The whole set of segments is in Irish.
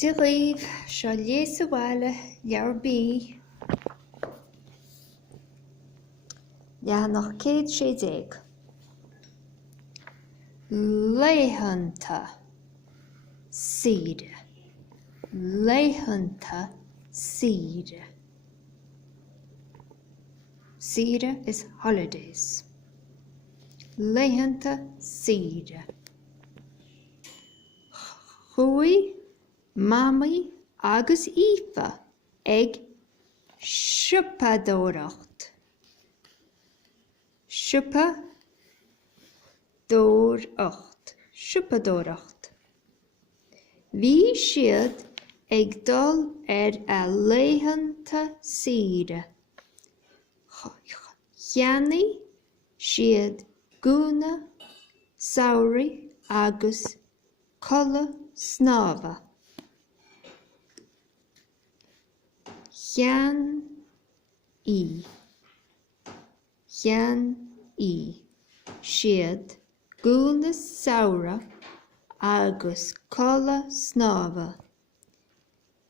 Dirif, seo Leigh sa Bhaile, leabhar bí. Leanach 160. Laethanta Saoire. Laethanta Saoire. Saoire is holidays. Laethanta Saoire. Chuaigh mamaí agus Aoife ag siopadóireacht. Siopadóireacht. Bhí siad ag dul ar a Laethanta Saoire. Cheannaigh siad gúna, saoire agus colla snámha. Cheannaigh siad gúna, saoire agus colla snámha.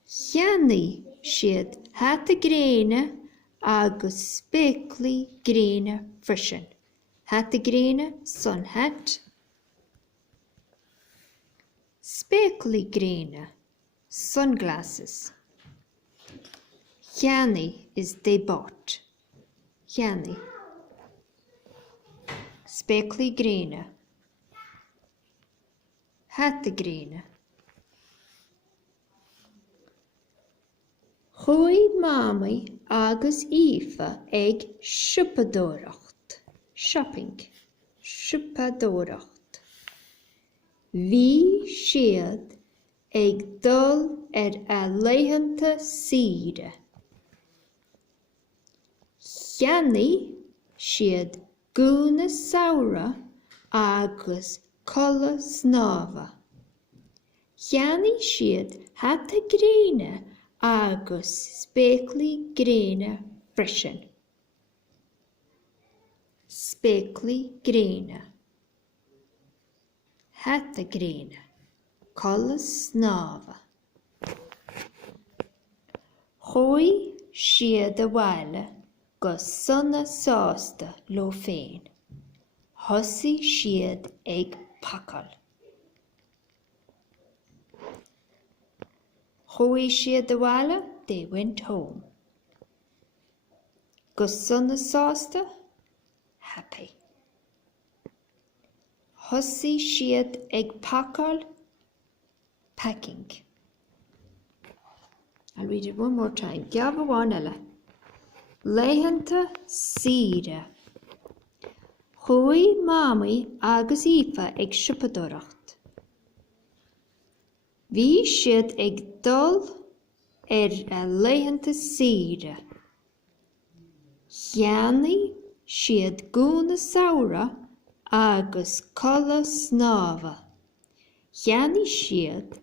Cheannaigh siad hata gréine agus spéaclaí gréine freisin. Hata gréine sun hat. Spéaclaí gréine sunglasses. Cheannaigh is they bought. Cheannaigh. Spéaclaí gréine. Hata gréine. Chuaigh mamaí agus Aoife ag siopadóireacht. Shopping. Siopadóireacht. Bhí siad ag dul ar a Laethanta Saoire. Cheannaigh siad gúna, saoire agus colla snámha. Cheannaigh siad hata gréine agus spéaclaí gréine freisin. Spéaclaí gréine. Hata gréine. Colla snámha. Chuaigh siad a Bhaile go sonna sásta leo féin. Thosaigh siad ag pacal. Chuaigh siad a Bhaile, they went home. Go sonna sásta, happy. Thosaigh siad ag pacal, packing. I'll read it one more time. Geabhar bháin eile. Laethanta Saoire. Chuaigh mamaí agus Aoife ag siopadóireacht. Bhí siad ag dul ar a Laethanta Saoire. Cheannaigh siad gúna, saoire agus colla snámha. Cheannaigh siad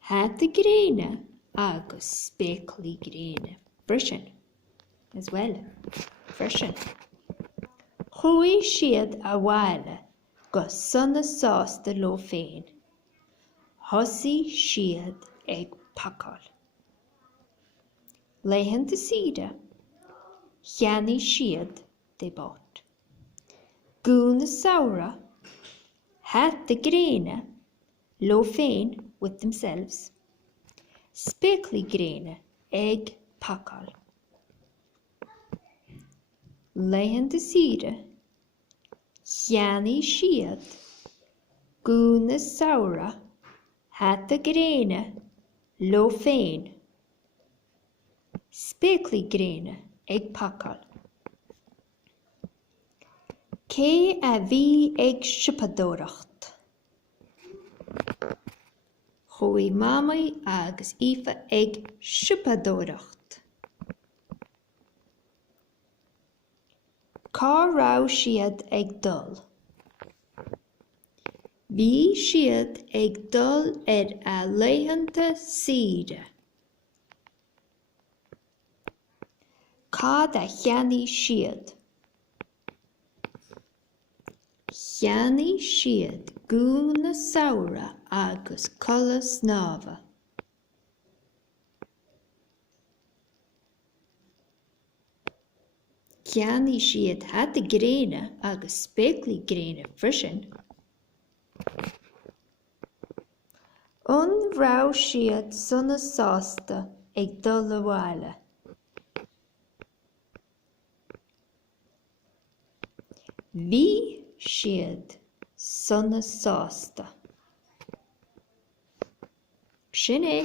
hata gréine agus spéaclaí gréine freisin. As well. Freisin. Chuaigh siad a Bhaile go sonna sásta leo féin. Thosaigh siad ag pacal. Laethanta Saoire. Cheannaigh siad they bought. Gúna, saoire hata gréine leo féin with themselves. Spéaclaí gréine ag pacal. Laethanta Saoire. Cheannaigh siad gúna, saoire hata gréine leo féin. Spéaclaí gréine ag pacal. Cé a bhí ag siopadóireacht. Chuaigh mamaí agus Aoife ag siopadóireacht. Cá raibh siad ag dul. Bhí siad ag dul ar a Laethanta Saoire. Cad a cheannaigh siad. Cheannaigh siad gúna, saoire agus colla snámha. ceannaí siad hat a gréine agus spéaclaí gréine frisin. Rá siad suna sásta ag dul le Bhaile. Bhí siad suna sásta. Sin é.